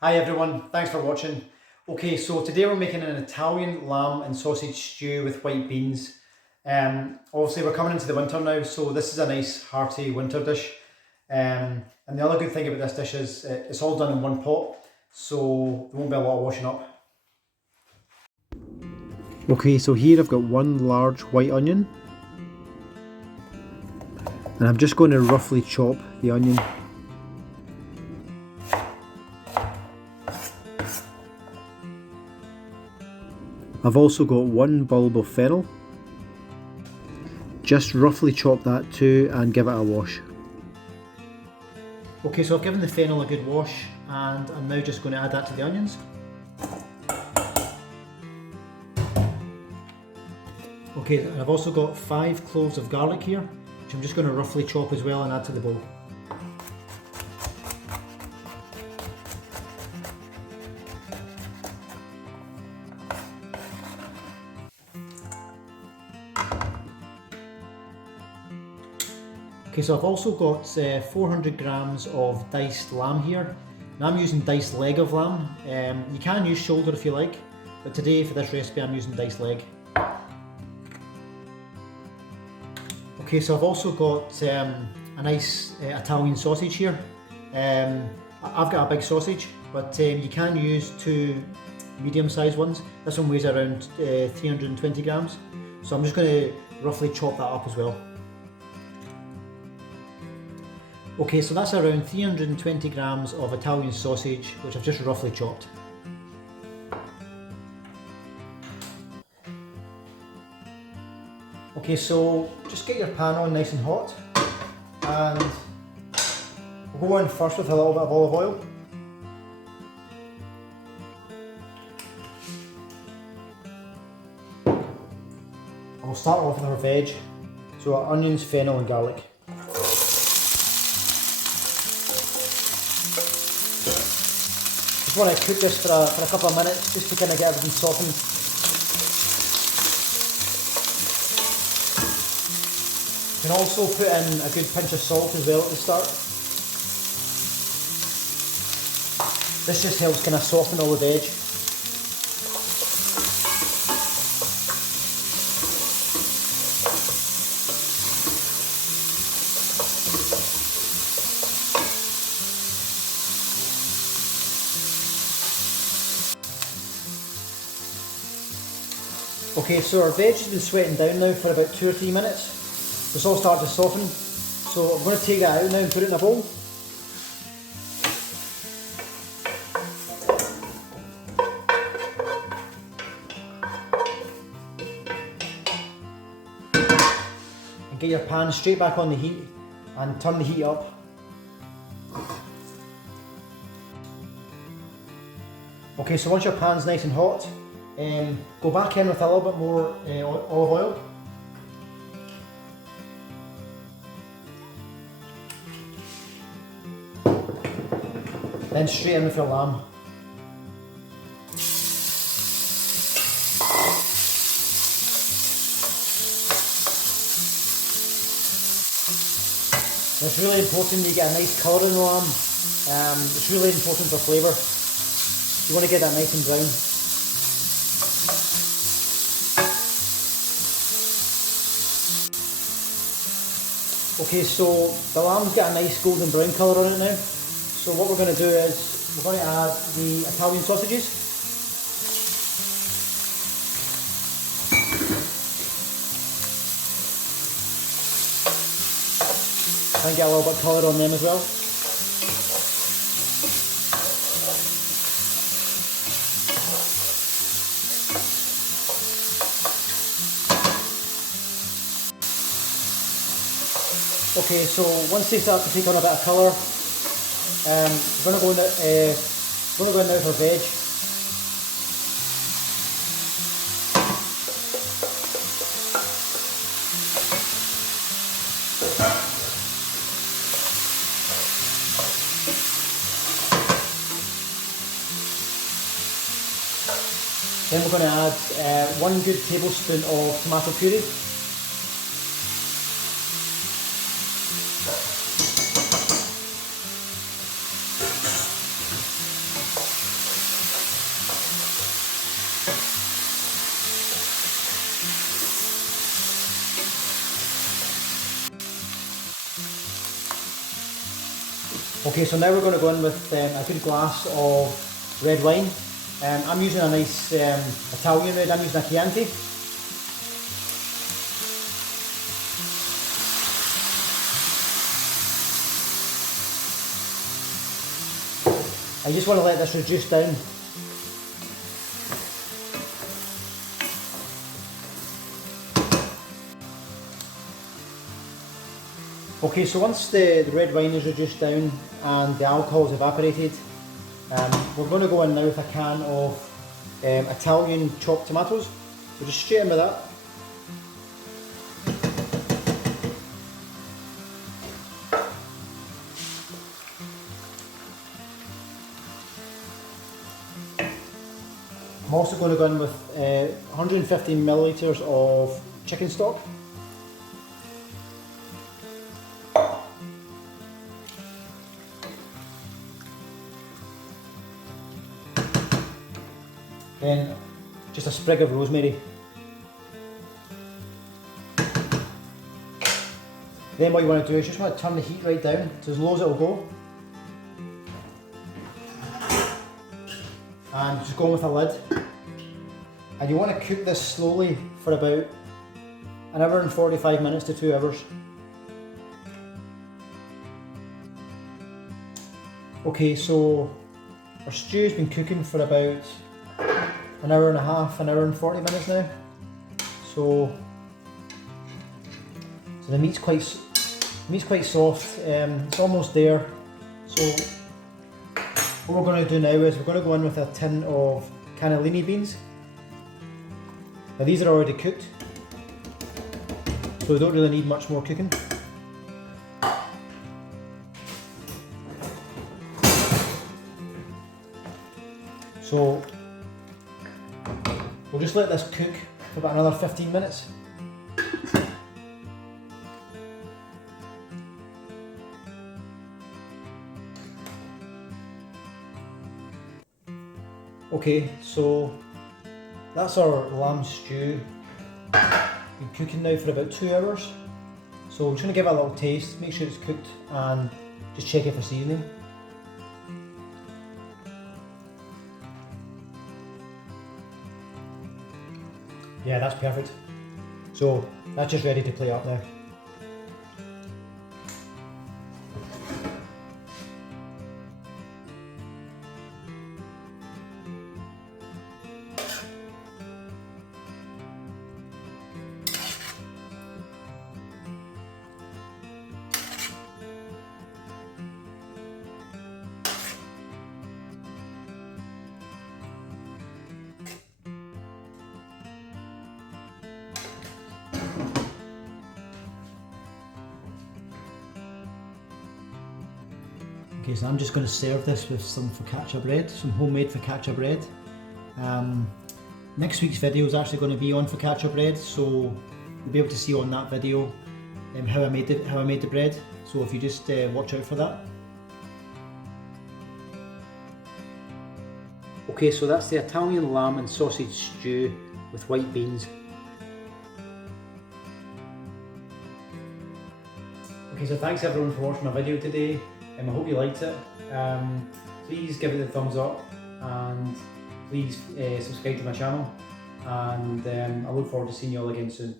Hi everyone, thanks for watching. Okay, so today we're making an Italian lamb and sausage stew with white beans. Obviously we're coming into the winter now, so this is a nice hearty winter dish. And the other good thing about this dish is it's all done in one pot, so there won't be a lot of washing up. Okay, so here I've got one large white onion. And I'm just going to roughly chop the onion. I've also got one bulb of fennel. Just roughly chop that too and give it a wash. Okay, so I've given the fennel a good wash and I'm now just going to add that to the onions. Okay, and I've also got 5 cloves of garlic here, which I'm just going to roughly chop as well and add to the bowl. Okay, so I've also got 400 grams of diced lamb here. Now I'm using diced leg of lamb. You can use shoulder if you like, but today for this recipe I'm using diced leg. Okay, so I've also got a nice Italian sausage here. I've got a big sausage, but you can use 2 medium-sized ones. This one weighs around 320 grams. So I'm just going to roughly chop that up as well. Okay, so that's around 320 grams of Italian sausage, which I've just roughly chopped. Okay, so just get your pan on nice and hot, and we'll go in first with a little bit of olive oil. We'll start off with our veg, so our onions, fennel and garlic. Just want to cook this for a couple of minutes just to kind of get everything softened. You can also put in a good pinch of salt as well at the start. This just helps kind of soften all the veg. Okay, so our veg has been sweating down now for about 2 or 3 minutes. It's all started to soften. So I'm going to take that out now and put it in a bowl. And get your pan straight back on the heat and turn the heat up. Okay, so once your pan's nice and hot, go back in with a little bit more olive oil. Then straight in with your lamb. It's really important you get a nice colour in the lamb. It's really important for flavour. You want to get that nice and brown. Okay, so the lamb's got a nice golden brown colour on it now. So what we're going to do is we're going to add the Italian sausages. Try and get a little bit of colour on them as well. Okay, so once they start to take on a bit of colour, we're going to go in now for veg. Then we're going to add 1 good tablespoon of tomato puree. Okay, so now we're going to go in with a good glass of red wine. I'm using a nice Italian red, I'm using a Chianti. I just want to let this reduce down. Okay, so once the red wine is reduced down and the alcohol is evaporated, we're going to go in now with a can of Italian chopped tomatoes. We'll just straight in with that. I'm also going to go in with 150 millilitres of chicken stock. Then just a sprig of rosemary. Then what you want to do is just want to turn the heat right down to as low as it will go. And just go on with a lid. And you want to cook this slowly for about an hour and 45 minutes to 2 hours. Okay, so our stew's been cooking for about an hour and a half, an hour and 40 minutes now. So the meat's quite soft. It's almost there. So what we're going to do now is we're going to go in with a tin of cannellini beans. Now these are already cooked, so we don't really need much more cooking. So we'll just let this cook for about another 15 minutes. Okay, so that's our lamb stew. Been cooking now for about 2 hours. So I'm just going to give it a little taste, make sure it's cooked, and just check it for seasoning. Yeah, that's perfect. So that's just ready to plate up now. Okay, so I'm just going to serve this with some focaccia bread, some homemade focaccia bread. Next week's video is actually going to be on focaccia bread, so you'll be able to see on that video how I made the bread. So if you just watch out for that. Okay, so that's the Italian lamb and sausage stew with white beans. Okay, so thanks everyone for watching my video today. I hope you liked it. Please give it a thumbs up and please subscribe to my channel, and I look forward to seeing you all again soon.